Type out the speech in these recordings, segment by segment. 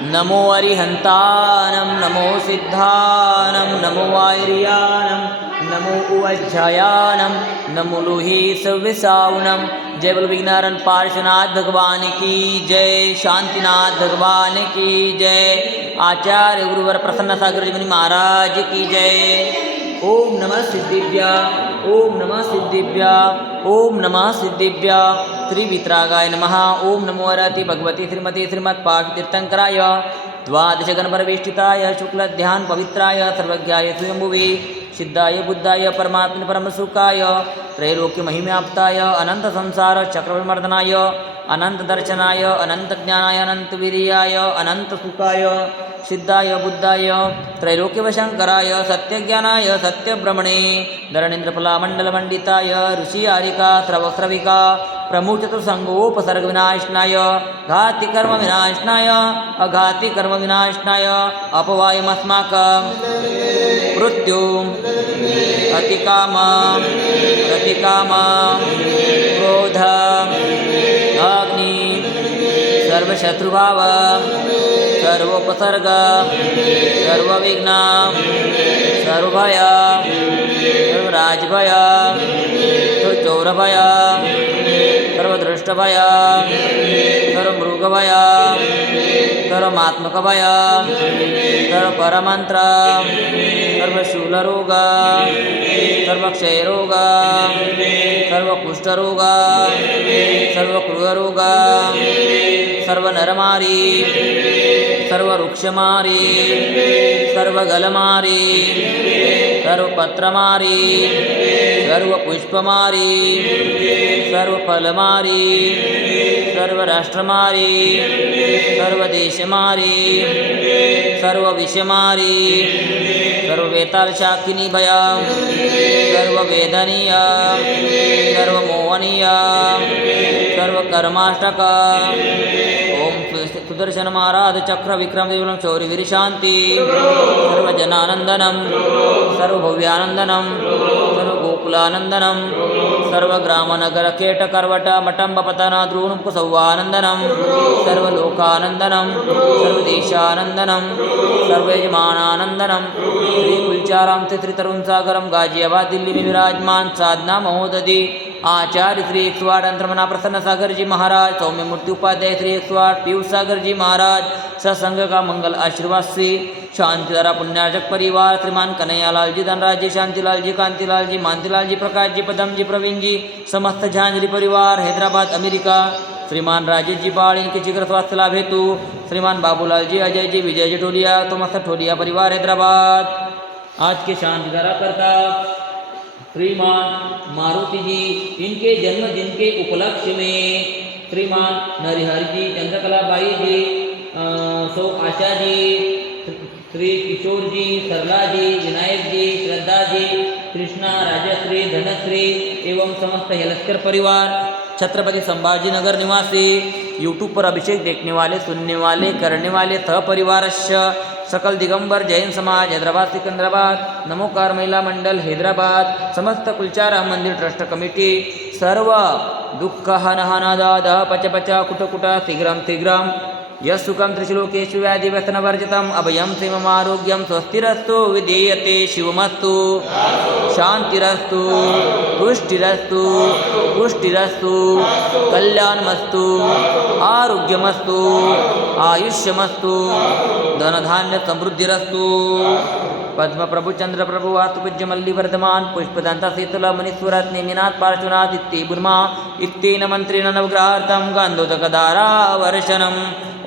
नमो अरिहन्तानं नमो सिद्धानं नमो वायरियानं नमो उवज्जायानं नमो लोहे सव्यसावनं। जय बोल विघ्नहरण पार्श्वनाथ भगवान की जय, शांतिनाथ भगवान की जय, आचार्य गुरुवर प्रसन्न सागर जी मुनि महाराज की जय। ओम नमः सिद्धिभ्या, ओम नमः सिद्धिभ्या, ओम नमः सिद्धिभ्या। त्रिवित्रागाय नमः। ओम नमो अरति भगवती श्रीमती श्रीमत्पाठतीर्थंकराय द्वादश गणपरिवेष्टिताय शुक्लध्यान पवित्राय सर्वज्ञाय स्वयंभुवे सिद्धाय बुद्धाय परमात्मने परमसुखाय त्रैलोक्य महिम्याप्ताय अनंत संसार चक्रविमर्दनाय अनंत दर्शनाय अनंत ज्ञानाय अनंत वीर्याय अनंत सुखाय सिद्धाय बुद्धाय त्रैलोक्यवशंकराय सत्यज्ञानाय सत्यब्रह्मणे धरणीन्द्रफलामण्डलमण्डिताय ऋषि आरिका स्रवस्रविका प्रमुचतुसंगोपसर्ग विनाशनाय घाति कर्म विनाशनाय अघाति कर्म विनाशनाय अपवायमस्माकं मृत्यु अतिकाम प्रतिकाम क्रोध अग्नि सर्वशत्रुभाव सर्वोपसर्ग सर्वविघ्न सर्वभय सर्वराजभय सर्वचौरभय सर्वदृष्टभय सर्वमृगभय सर्वमात्मकभय सर्वपरमंत्र सर्वशूलरोग सर्वक्षयरोग सर्वकुष्ठरोग सर्वकृगरोग सर्वनरमारी सर्ववृक्षमारी सर्वगलमारी सर्वपत्रमारी सर्वपुष्पमारी सर्वफलमारी सर्वराष्ट्रमारी सर्वदेशमारी सर्वविषमारी सर्ववेतालशाकिनी भया सर्ववेदनीय सर्वमोहनीय सर्वकर्माष्टक। ओम सुदर्शन महाराज चक्र विक्रम देवलं शौर्य वीर शांति सर्वजनानंदनम सर्वभव्यानंदनम सर्वगोकुलानंदनम सर्वग्रामनगर केट करवट मटंब पतन द्रोणुपसौवानंदनम सर्वलोकानंदनम सर्वदेशानंदनम सर्वयजमानानंदनम। श्री कुलचाराम श्री तरुण सागरम गाजियाबाद दिल्ली में विराजमान साधना महोदधि आचार्य श्री 108 अंतर्मना प्रसन्न सागर जी महाराज, सौम्य मूर्ति उपाध्याय श्री 108 पीयूष सागर जी महाराज, सत्संग का मंगल आशीर्वाद से शांतिधारा पुण्यार्चक परिवार श्रीमान कन्हैयालाल जी, धनराज जी, शांतिलाल जी, कांतिलाल जी, मानतीलाल जी, प्रकाश जी, पदम जी, प्रवीण जी, समस्त झांझरी परिवार हैदराबाद अमेरिका, श्रीमान राजेश जी बाड़ इनके शीघ्र स्वास्थ्य लाभ हेतु श्रीमान बाबूलाल जी, अजय जी, विजय जी टोलिया, समस्त ठोलिया परिवार हैदराबाद। आज के शांतिधारा करता श्रीमान मारुति जी, इनके जन्मदिन के उपलक्ष्य में श्रीमान नरिहर जी, चंद्रकला बाई जी, सौ आशा जी, श्री किशोर जी, सरला जी, विनायक जी, श्रद्धा जी, कृष्णा, राजश्री, धनश्री एवं समस्त हेलस्कर परिवार, छत्रपति संभाजी नगर निवासी, यूट्यूब पर अभिषेक देखने वाले, सुनने वाले, करने वाले सह परिवारस्य सकल दिगंबर जैन समाज हैदराबाद सिकंदराबाद, नमोकार महिला मंडल हैदराबाद, समस्त कुलचाराम मंदिर ट्रस्ट कमिटी, सर्व दुःख हन हन दाद पच पच कुट कुट शीघ्रम शीघ्रम यस्सुखं त्रिशलोकेषु व्याधिव्यसनवर्जितम् अभयं श्रीममारोग्यं स्वस्तिरस्तु विधीयते शिवमस्तु शांतिरस्तु पुष्टिरस्तु पुष्टिरस्तु कल्याणमस्तु आरोग्यमस्तु आयुष्यमस्तु धनधान्य समृद्धिरस्तु। पद्म प्रभु चंद्र प्रभु वास्तु पूज्य मल्ली वर्धमान पुष्पदंत शीतल मनीश्वरत् नेमिनाथ पार्श्वनाथ इत्ते बुर्मा इत्तेन मंत्रेण नवग्रहार्थं गंधोदकधारा वर्षणम्।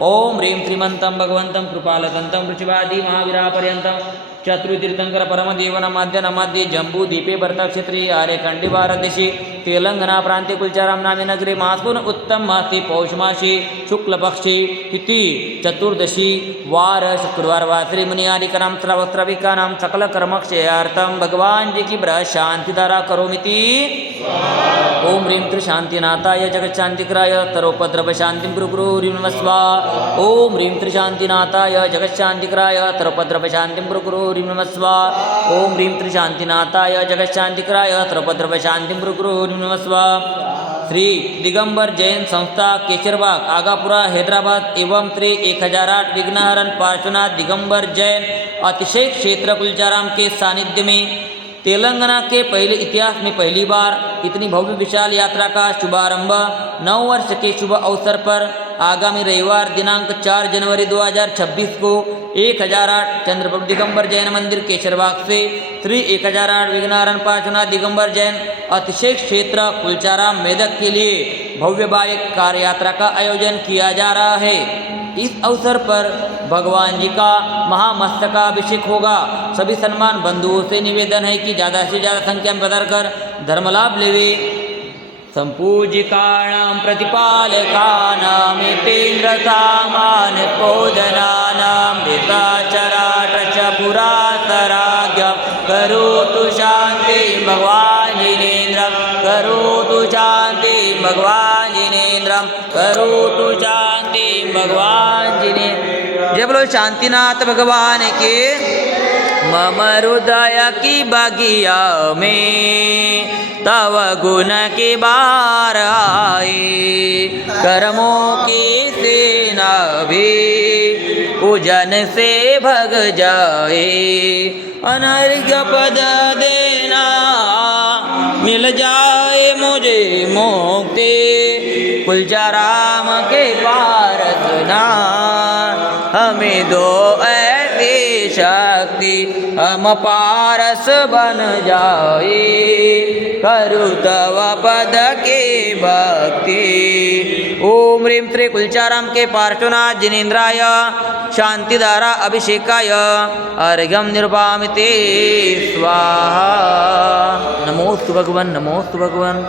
ओम ह्रीं श्रीमन्तं भगवन्तं कृपालकन्तं वृषभादि महावीरापर्यन्तं चतुर्थीर्थंकर परमदेवन मध्य जम्बू दीपे भरता क्षेत्रीय आर्यखंडी भारत देशी तेलंगणा प्रांतीय कुलचाराम नामे नगरे मासून उत्तम मासी पौष मासी शुक्ल पक्षी तिथि चतुर्दशी वार शुक्रवार वासरी मुनियारिकनाम श्रवस्त्रविकानाम सकल कर्मक्षयार्थम भगवान जी की ब्रह शांतिधारा करोमिति। ओम ह्रीं त्रिशांतिनाथाय जगत्शांतिकराय तरोपद्रव शांतिं गुरु ह्रीं स्वा। ओम ह्रीं त्रिशांतिनाथाय जगत्शांतिकराय तरोपद्रव शांतिं गुरु ह्रीं स्वा। ओम ह्रीं त्रिशांतिनाथाय जगत्शांतिकराय तरोपद्रव शांतिं गुरु ह्रीं स्वा। श्री दिगंबर जैन संस्था केशरबाग आगापुरा हैदराबाद एवं श्री 1008 विघ्नहरण पार्श्वनाथ दिगंबर जैन अतिशय क्षेत्र कुलचाराम के सानिध्य में तेलंगाना के पहले इतिहास में पहली बार इतनी भव्य विशाल यात्रा का शुभारंभ 9 वर्ष के शुभ अवसर पर आगामी रविवार दिनांक 4 जनवरी 2026 को 1008 चंद्रप्रभु दिगंबर जैन मंदिर केशरबाग से श्री 1008 विघ्नहरण पार्श्वनाथ दिगंबर जैन अतिशय क्षेत्र कुलचाराम मेदक के लिए भव्य बाइक कार यात्रा का आयोजन किया जा रहा है। इस अवसर पर भगवान जी का महामस्तकाभिषेक होगा। सभी सम्मान बंधुओं से निवेदन है कि ज़्यादा से ज़्यादा संख्या में पधारकर धर्म लाभ लेवे। संपूजिकाणां प्रतिपालकानां हितेन्द्र सामान पोदनानां विताचराट पुरातराज्ञं करोतु शांति भगवान जिनेन्द्रं करोतु शांति भगवान जिनेन्द्रं करोतु शांति भगवान जिनेन्द्रं। जय बोलो शांतिनाथ भगवान के। मम हृदय की बगिया में तव गुण के बार आए, कर्मों की सेना भी पूजन से भग जाए। अनर्घ्य पद देना मिल जाए मुझे मुक्ति, कुलचाराम के पारसना हमें दो ऐसी शक्ति, हम पारस बन जाए करु तव पद के भक्ति। ओम ह्रीं श्री कुलचाराम के पार्श्वनाथ जिनेन्द्राय शांतिधारा अभिषेकाय अर्घ्यं निर्वामिते स्वाहा। नमोस्तु भगवन् नमोस्तु भगवन्।